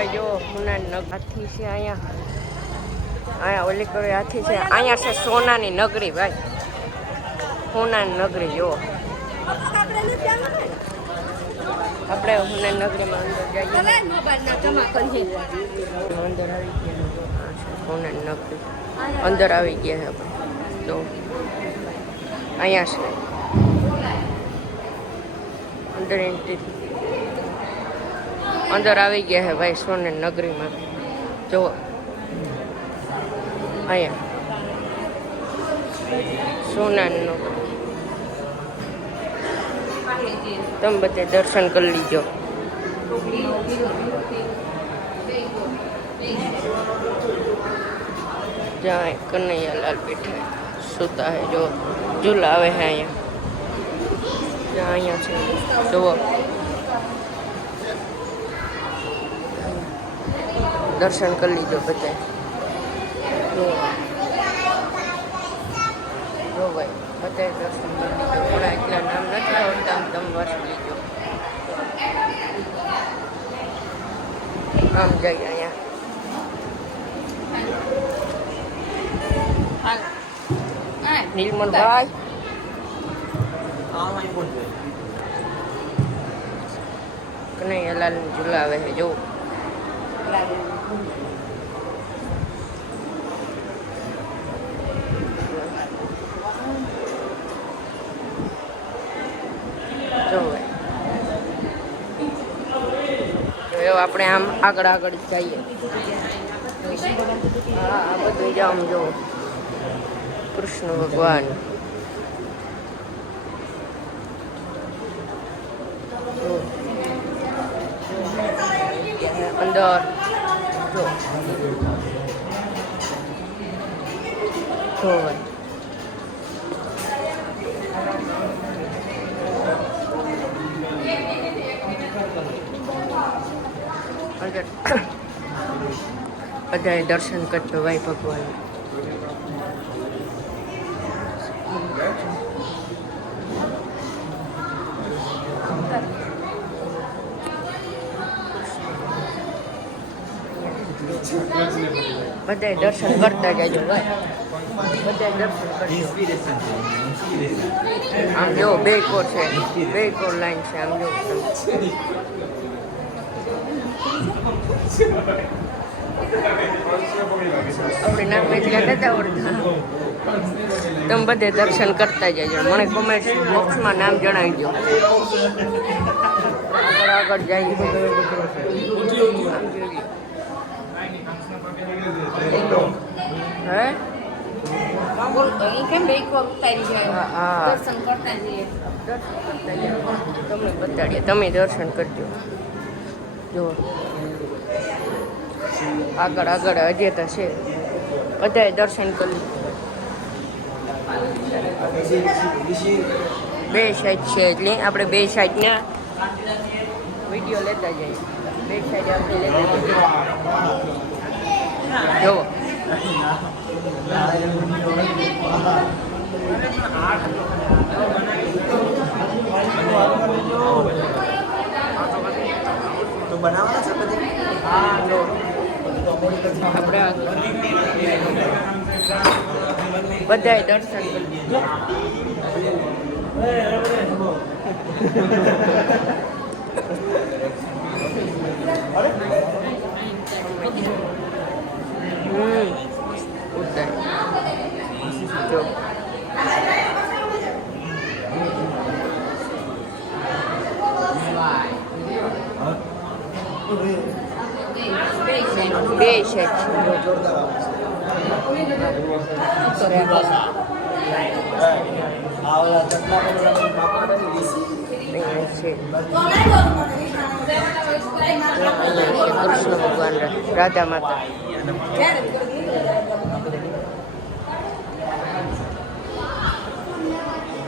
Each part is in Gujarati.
ભાઈ જો હુનાની નગરી હાથી છે અહીંયા ઓલી કરી હાથી છે અહીંયા છે સોનાની નગરી ભાઈ સોનાની નગરી જો આપણે હુનાની નગરીમાં અંદર આવી ગયા સોનાની નગરી અંદર આવી ગયા છે આપણે તો અહીંયા છે અંદર એન્ટ્રી અંદર આવી ગયા છે ભાઈ સોનાની નગરીમાં જો અહીંયા સોનાની નગરી તમે બધે દર્શન કરી લીજો जहाँ कन्हैयालाल बैठा है सोता है जो झूला आवे है यहाँ से जो दर्शन कर लीजो बताए जो भाई बताए दर्शन कर लीजो थोड़ा इतना नाम नहीं आवड़ता तम वर्ष लीजो आम जाइए यहाँ નીલમણ ભાઈ કનૈયાલાલ ની ઝૂલા આવે છે જો આપણે આમ આગળ આગળ જઈએ હા આ બધું જ આમ જો कृष्ण भगवान अंदर जो बधाए दर्शन करते भाई भगवान बधाए दर्शन करता जाजो भाई बधाए दर्शन करजो आम जो बे कोर लाइन से आम जो अपने नाम में नता आवड़ता तम बधे दर्शन करता जाजो मने कमेंट बॉक्स में नाम जणावजो આગળ જઈએ હે બોલ અહીં કેમ બે કોર ઉતારી જાય દર્શન કરતા જઈએ તમને બતાડીએ તમે દર્શન કરજો જો આગળ આગળ હજે તો છે બધાએ દર્શન કરી બે સાઈડ છે એટલે આપણે બે સાઈડના વિડીયો લેતા જઈએ બે સાઈડ આપણે લેતા જઈએ જો તો બનાવવાના છે બધી હા જો આપણે બધાએ દર્શન કરી જો બે છે કૃષ્ણ ભગવાન રાધા માતા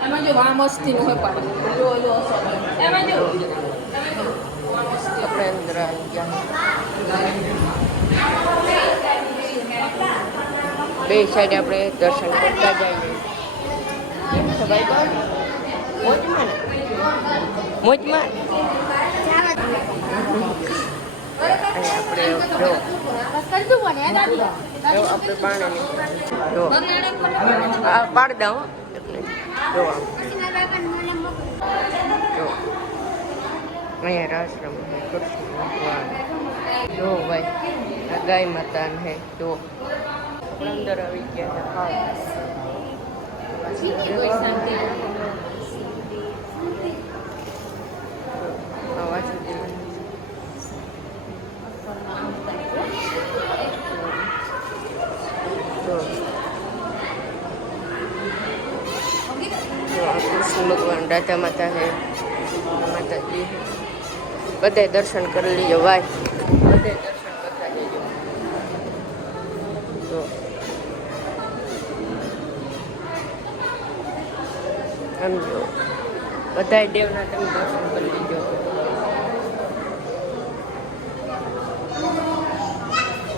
એમાં જો આ મસ્તી હોય પાડે જો જો એમાં જો આપણે અંદર આવી ગયા બે સાઈડ આપણે દર્શન કરતા જઈએ કેમ છે ભાઈ મોજમાં મોજમાં આપણે જો આપણે પાણી જો આ પાડી દઉં જો જો અહીંયા રાસ રમે કૃષ્ણ ભગવાન જો ભાઈ આ ગાય માતા હે જો અંદર આવી ગયા કૃષ્ણ ભગવાન રાધા માતા હે માતાજી બધે દર્શન કરી લીજો ભાઈ બધે દર્શન કરતા જજો તો સમજો બધાય દેવના તમે દર્શન કરી લીજો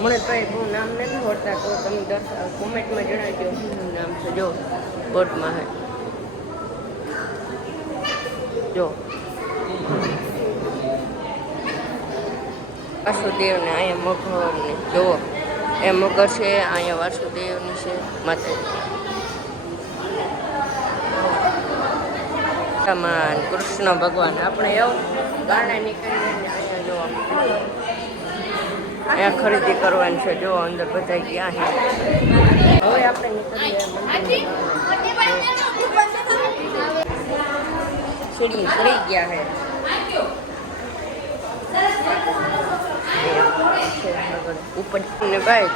મને ભાઈ બહુ નામ નથી હોતા તો તમે કોમેન્ટમાં જણાવજો શું નામ છે જો બોર્ડમાં હે જો વાસુદેવને અહીંયા મગરને જુઓ એ મગર છે અહીંયા વાસુદેવની છે માતા કૃષ્ણ ભગવાન આપણે એવું ગાણા નીકળીએ અહીંયા જોવા અહીંયા ખરીદી કરવાની છે જો અંદર બધા ગયા છે હવે આપણે નીકળીએ સીડી ચડી ગયા છે ઉપર ને ભાઈ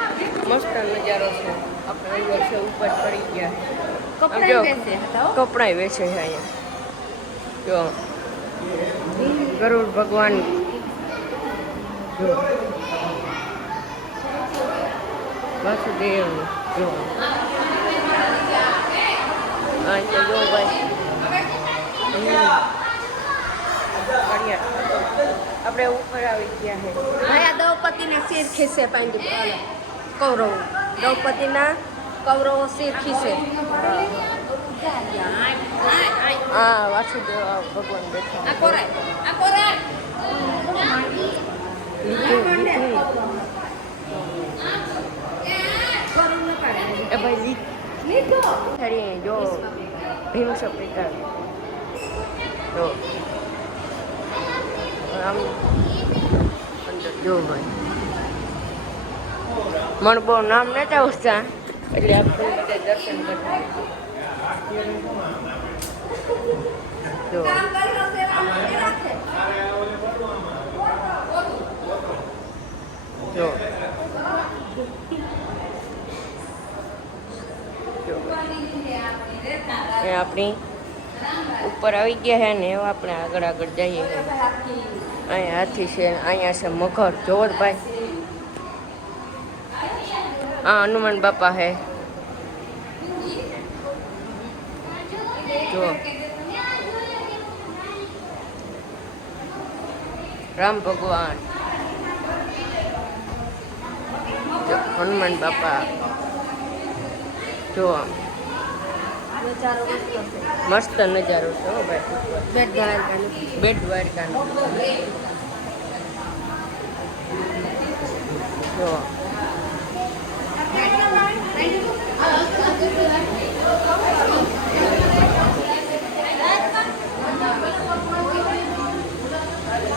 મસ્ત નજારો છે આપણે અંદર છે ઉપર ચડી ગયા કપડાં વેચે છે અહીંયા જો ગરુડ ભગવાન જો વાસુદેવ જો અહીંયા જો ભાઈ આપણે ઉપર આવી ગયા છે ભયા દ્રૌપદીના શિર ખીસે પાંડી કૌરવો દ્રૌપદીના કૌરવો શિર ખીસે હા વાસુદેવ ભગવાન બેઠા એ ભાઈ જો ભીમ સપ્રિકા જો આમ અંદર જો ભાઈ મને બહુ નામ નતા ઓછા એટલે આપણે બધે દર્શન કરતા જો જો એ આપણી ઉપર આવી ગયા છે ને એવા આપણે આગળ આગળ જઈએ અહીંયા હાથી છે અહીંયા છે મગર જોવો ભાઈ હા હનુમાન બાપા હે જો રામ ભગવાન હનુમાન બાપા જો મસ્ત નજારો છે હો ભાઈ બેટ દ્વારકાનો જો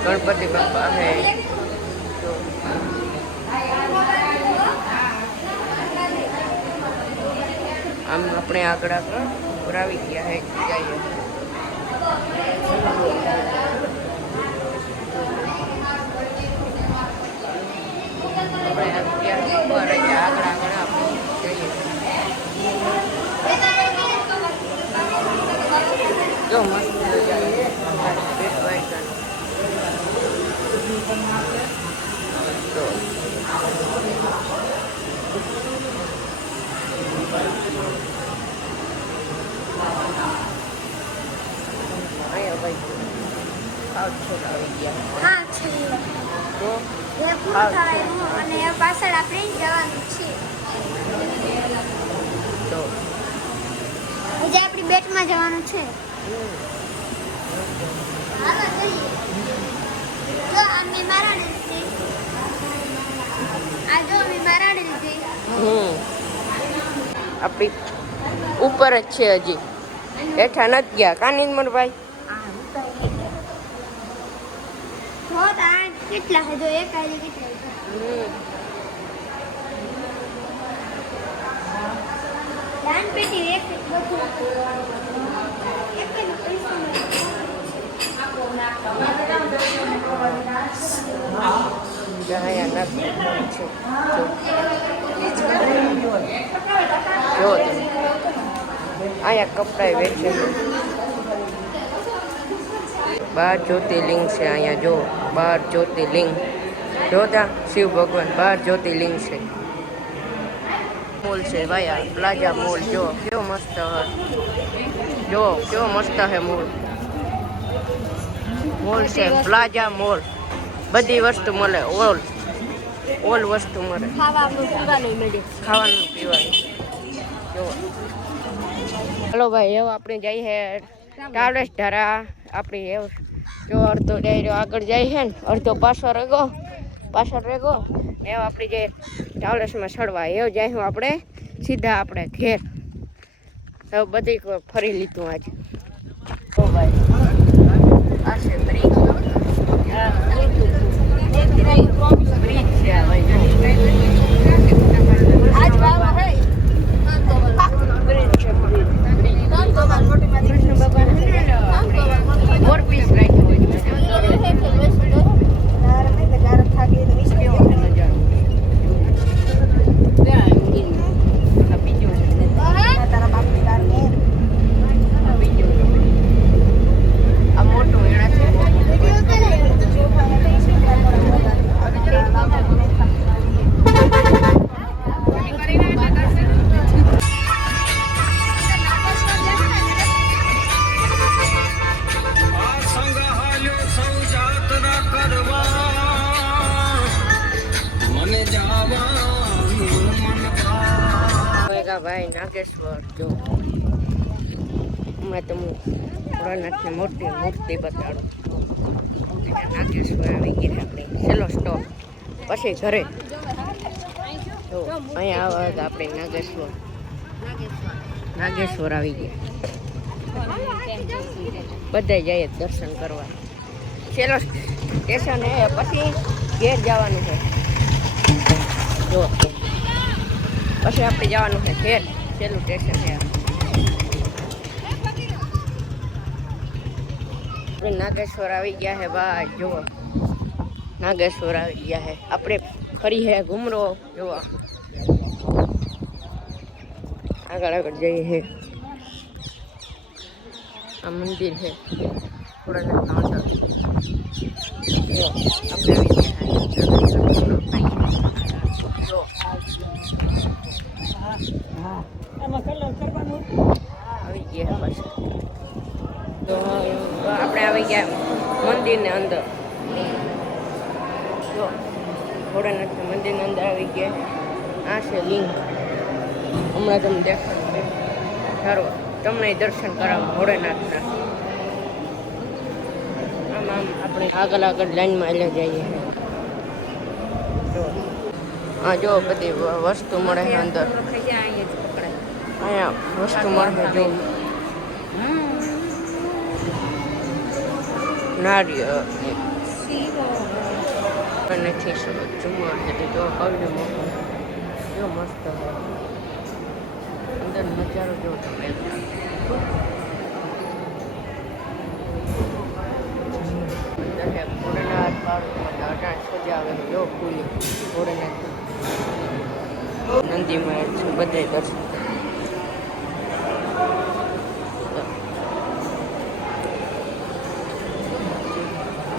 ગણપતિ બાપા હે આમ આપણે આગળ આગળ ઉપર આવી ગયા હે જઈએ આગળ આગળ આપણે જઈએ જો મસ્ત બેટ દ્વારકાનો તો અહીંયા ભાઈ સાઉથ છોડ આવી ગયા હા છે તો એ પૂરું થવાનું અને એ પાછળ આપણે જવાનું છે તો હજી આપણી બેટમાં જવાનું છે હાલો જઈએ જો અમે મારા નથી આપણી ઉપર જ છે હજી, હેઠા નથી ગયા કાનિંદમરભાઈ. કેટલા હે જો એક આલી કેટલા દાન પેટી એક બધું એક પૈસા જો અહીંયા કપડાં વેચે છે. 12 જ્યોતિર્લિંગ છે અહીંયા. જો 12 જ્યોતિર્લિંગ જોતા શિવ ભગવાન 12 જ્યોતિર્લિંગ છે. મોલ છે ભાઈ, આ પ્લાઝા મોલ જો કેવો મસ્ત હે. જો કેવો મસ્ત હે મોલ. મોલ છે પ્લાઝા મોલ, બધી વસ્તુ મળે. ઓલ વસ્તુ મળે. ખાવાનું પીવાનું મળે. ખાવાનું પીવાનું. જો હલો ભાઈ, હવે આપણે જઈએ ટ્રાવેલ્સ ધારા. આપણી એવું જો અડધો ડાયરો આગળ જાય છે ને, અડધો પાછળ રેગો ને હવે આપણે જે ટ્રાવેલ્સમાં ચડવા એવું જાય હું આપણે સીધા આપણે ઘેર. હવે બધી ફરી લીધું આજે. ઓ ભાઈ આ છે બ્રિજ છે આ ભાઈ. આજ બાવા હે બ્રિજ છે બ્રિજ. કૃષ્ણ ભગવાન મોરપીસ રાખ્યો હોય છે. આ મોટું એના છે. ભાઈ નાગેશ્વર જો હમણાં તમને ભોળાનાથની મોટી મૂર્તિ બતાડું. નાગેશ્વર આવી ગઈ આપણી છેલ્લો સ્ટોપ, પછી ઘરે. જો અહીંયા આવે તો આપણે નાગેશ્વર આવી ગયા. બધા જઈએ દર્શન કરવા. છેલ્લો સ્ટેશન હે, પછી ઘેર જવાનું છે. જો પછી આપણે જવાનું છે ઘેર. છેલ્લું સ્ટેશન છે. આપણે નાગેશ્વર આવી ગયા છે ભાઈ. જુઓ નાગેશ્વર આવી ગયા છે. આપણે ફરી હે ઘુમરો જોવા આગળ જઈએ છે. આ મંદિર છે ભોળાનાથના અંદર. જો આપણે આવી ગયા જો આવી ગયા પાછા. તો આપણે આવી ગયા મંદિરની અંદર. જો ભોળાનાથના મંદિરની અંદર આવી ગયા. આ છે લિંગ. હમણાં તમે દેખાડો સારું, તમને દર્શન કરાવો ભોળાનાથના. આમ આપણે આગળ લાઈનમાં એટલે જઈએ. જો હા જો બધી વસ્તુ મળે છે અંદર. અહીંયા વસ્તુ મળે જો નારિયેળ નથી ઝુમર નથી. જો કવિને મોકલો જો મસ્ત અંદર નજારો જો તમે. અંદર હે ભોળાનાથ બાળકોમાં સજાવેલું જો ખુલ્લી ભોળાનાથ નંદીમાં બધા દર્શન